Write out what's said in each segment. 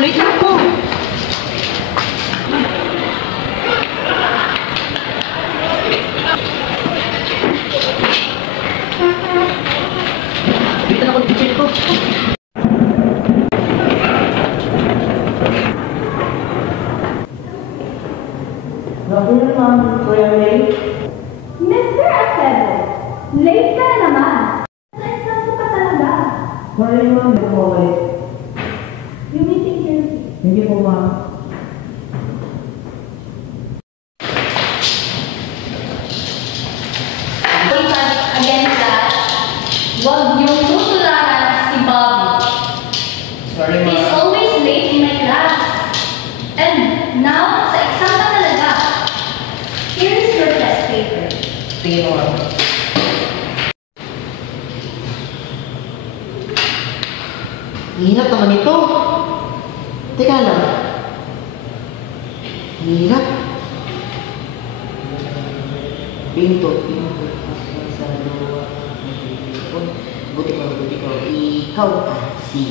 Late na ako. Dito na ako dito ko. Grabe naman, Kuya May. Mr. Acevedo, late ka na naman. Sa exam mo ka talaga. Sorry ma'am, hindi po ulit. You may take your seat. Hindi po ma'am. Again, class, huwag niyong tutularan si Bobby. Sorry ma'am. He's always late in my class. And now, sa exam ka talaga. Here's your test paper. Tingin mo ma'am. Hirap naman ito. Teka lang. Hirap. Pinto. Sa luwa. Buti ko. Ikaw si.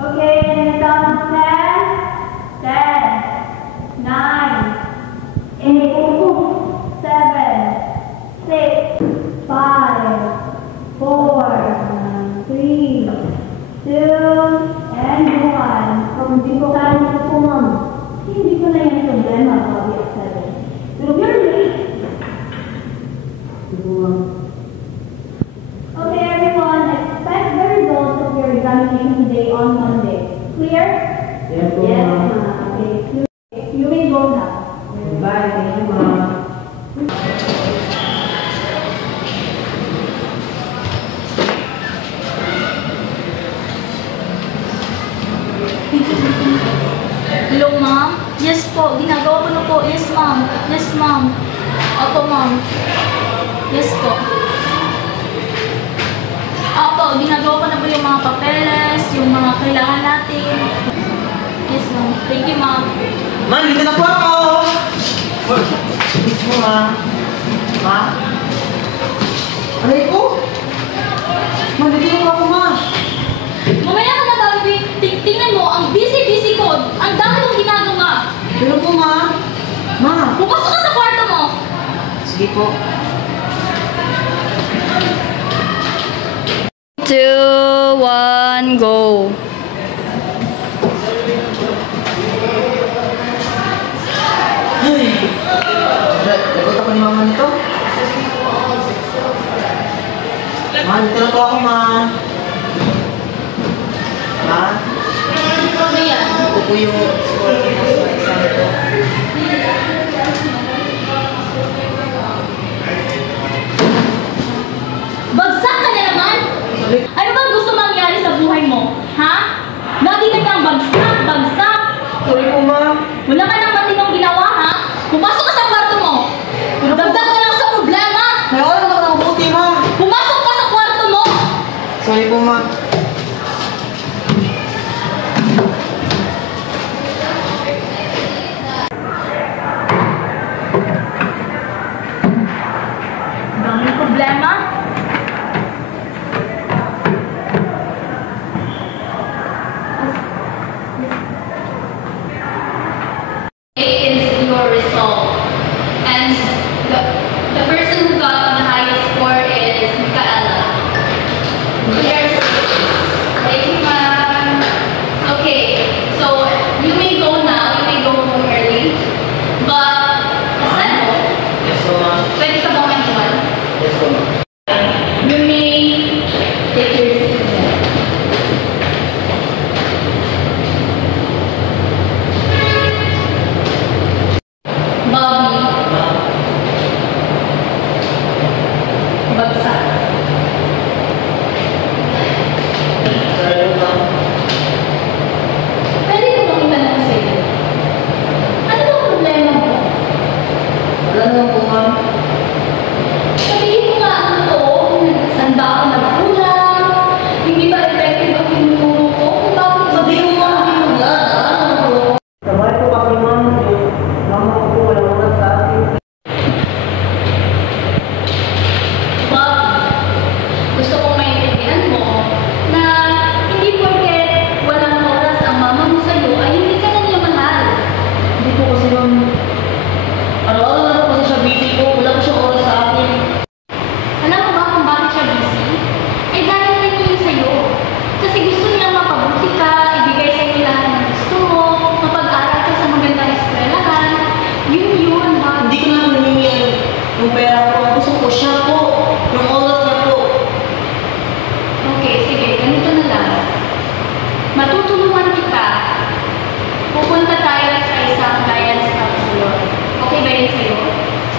Okay, and on 10, 9, 8, 7, 6, 5, 4, 3, 2, and 1. Kung hindi ko kaya na po, ma'am, hindi ko na yan problema, Bobby at 7. Pero you're late. Okay, everyone, expect the results of your examination today on Monday. Clear? Yes, po, Yes, ma'am. ma'am. Okay, you may go now. Bye. Thank you ma'am. Hello, ma'am? Yes po. Ginagawa ko na po. Yes, ma'am. Yes, ma'am. Opo, ma'am. Yes po. Opo, ginagawa ko na po yung mga papeles, yung mga kailangan natin. Yes, ma'am. Thank you, ma'am. Ma'am, dito na po ako! Miss mo, ma'am. Ma? Aray ko? Ma'am, dito na po ako, ma'am. Mamaya ka na, Bobby. Tingnan mo, ang busy-busy ko. Ang dami kong ginagawa. Pero po, ma'am. Ma'am. Pumasok ka sa kwarto mo. Sige po. 2, 1, go. Lagot ako ni mama nito. Ma, dito na po ako, ma. Ma? Ano yan? Ito po yung score ko sa exam ko. Bagsak ka na naman? Ano bang gusto mangyari sa buhay mo? Ha? Lagi ka kang bagsak. Sorry po, ma. Wala ka nang matinong ginawa, ha? Pumasok ka sa kwarto mo. Dagdag ka lang sa problema. May oras na ako ng buti, ma. Pumasok ka sa kwarto mo. Sorry po, ma. Daming problema. Is your result. And the person who got the highest score is Micaela. Here's, thank you, ma'am. Okay, so you may go now, you may go home early. But, Asano, Yes po, ma. pwede ka ba mag-iwan? Yes po, ma. You may take your seat. Bobby, bagsak. Sorry po, ma. Pwede ko bang itanong sa'yo? Ano ba problema mo? Wala naman po, ma. Sabihin mo nga ang totoo kung nagsanda ako na kulang, hindi ba effective ang tinuturo ko, kung bakit ba Sabihin mo, ma. Sa bahay po kasi, ma'am. Yung mama ko po, walang oras sa akin. Bob,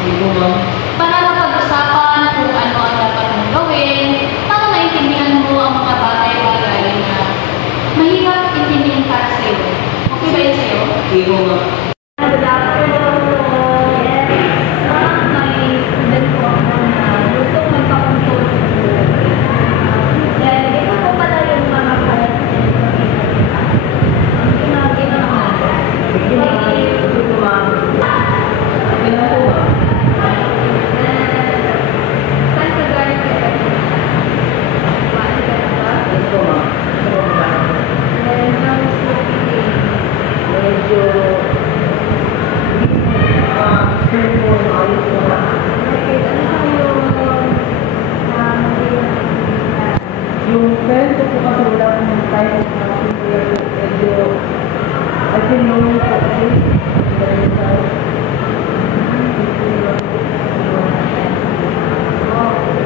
Sige po, ma'am. Para mapag-usapan kung ano ang dapat mong gawin, para maintindihan mo ang mga bagay-bagay na mahirap intindihin para sa'yo. Okay ba yun sa'yo? Sige po, ma'am. Good afternoon. Yes. May student po ako na gusto magpakontrol po. Yan, ito po pala yung mga characters na pinakita. Ang ginagawa naman. Sige po, ma'am. Okay na po, ma'am. Saan ka galing ka? Saan ka ba? Yes po, ma'am. Sige po, ma'am. And how's your feeling? Medyo... Sige po, ayos po, ma'am. Okay, ano ba yung Yung friend ko po kasi wala akong time na kaya po medyo I can know you po kasi dahil sa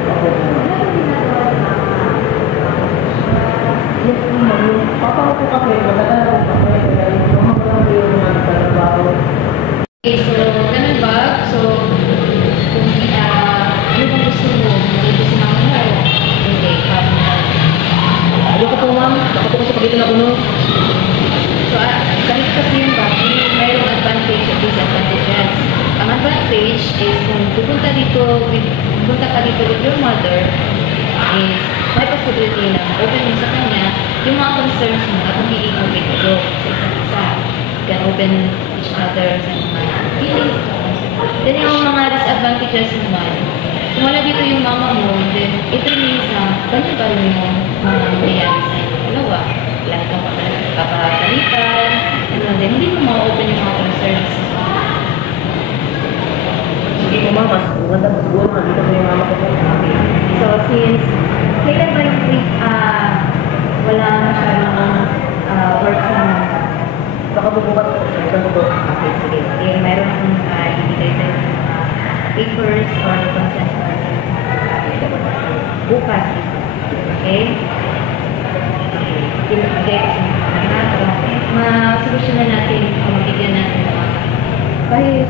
ako po. Yes po ma'am, yung papa ko po kasi maganda na po kasi kaya yung mama ko lang po yung mga nagtatrabaho. Okay, so, ganun ba? So, kung ano bang gusto mo? Ano gusto mo mo? Hindi, Ayoko po ma'am, ako po kasi pagitan ako no. So, ganito kasi yung bagay, mayroong advantage at disadvantages. Ang advantage is kung pupunta ka dito with your mother, is may possibility na open mo sa kanya yung mga concerns mo at magiging open kayo sa isa't isa. You can open each other sa mga feelings. Then yung mga disadvantages naman, kung wala dito yung mama mo, then it remains na balik-balik mo mga nangyayari sa inyo. Dalawa, lagi kang papagalitan, and then hindi mo ma-open yung mga concerns. Sige po ma'am, mas maganda po siguro nandito po yung mama ko po. So, since kailan ba yung week, wala masyadong work sa mga Baka po bukas po, maganda po. okay, sige. Sige, mayroon akong ibigay sa mga papers or consent or bukas. Okay? Ibigay ko sa mga masolusyonan natin o mabigyan natin ng mga kahit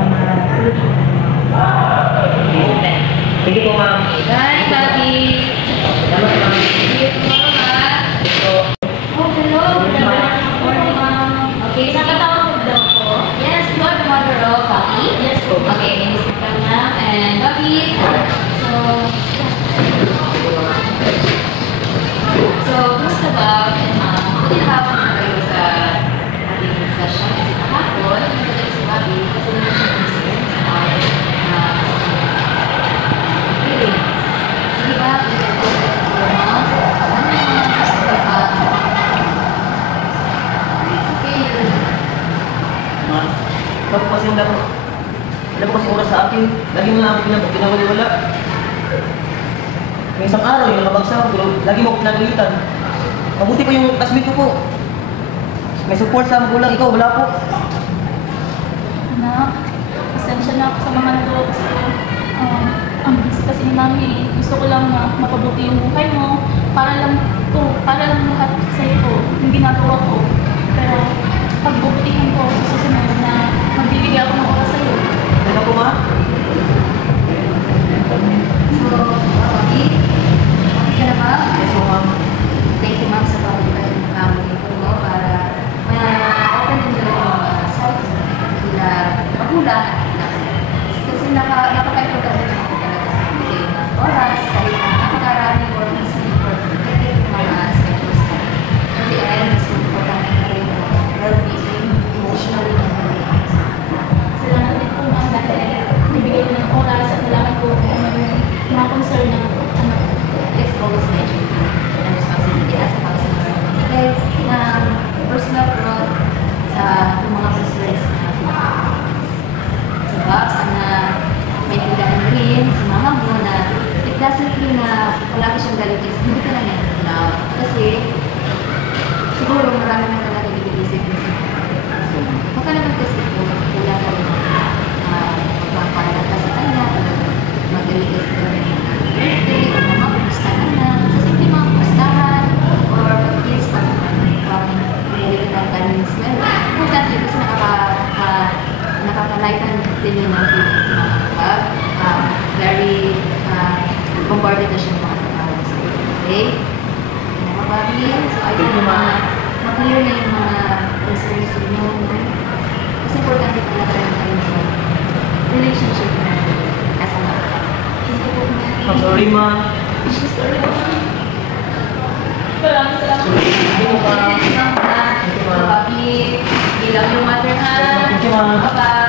mga solusyon. Okay. Sige po ma'am. Bye, Bobby! Salamat ma'am. See you tomorrow, ha? So, Oh, hello. Morning, ma'am. Okay, nakatawag mo daw ko. Yes, you are the mother of Bobby. Yes po. Okay, name is ma'am and Bobby. So, kumusta ba? Buti nakapag na kayo sa ating session kasi kahapon, nagkakita si Bobby kasi naman siya concerned sa feelings. Sige ba? ma'am, bakit kasi yung dapat? Wala po kasi oras sa akin. Lagi mo na ako pinawala-wala. May isang araw yung nakabagsak, pero lagi mo ako pinagalitan. Mabuti pa yung classmate ko po. May support sa magulang, ikaw wala po. Anak, pasensya na ako sa mga nagawa ko sa'yo. Ang busy kasi ni Mami. Gusto ko lang na mapabuti yung buhay mo. Para lang lahat sa'yo ko, yung ginagawa ko. Pero pagbubutihan ko sa susunod na magbibigay ako ng oras sa'yo. Ano po ma? So, Bobby, okay ka na ba? Yes po ma'am. Thank you, ma'am, sa pagbubuhay ng family ko para ma-open din nila yung mga sites nila magulang. Kasi napaka-importante na ako talaga sa bigay ng oras kahit na napakaraming or minsan importante yung mga schedules na. In the end, mas importante na rin yung well-being, emotionally and mentally. Salamat din po ma'am dahil nabigay ko ng oras at nalaman ko kung ano yung mga concern ng anak ko. Let's always mention the responsibility as a house magbigay ng personal growth sa mga concerns na diba? Sana may tindahan rin sa mama mo na it doesn't mean na wala ka siyang galit is hindi ka na nag-allow. Kasi siguro marami na talaga nag-iisip mo sa baka naman kasi kung wala ka rin magpapalala ka sa kanya, mag-release ka rin ng birthday, o mga kumusta ka na, sa simple mga kumustahan, or at least may little kindness well. Importante kasi nakaka-lighten din yung mga feelings ng mga kapag very comforted na siya ng mga kapag sa iyo. Okay? Mga papi, so ayun na ma-clear na yung mga concerns nyo. Kasi importante talaga rin kayo sa relationship na as a mother. I'm sorry, ma. Sorry po. Maraming salamat. Thank you, ma. Papi, bilang yung mother ha. Thank you, ma. Bye-bye.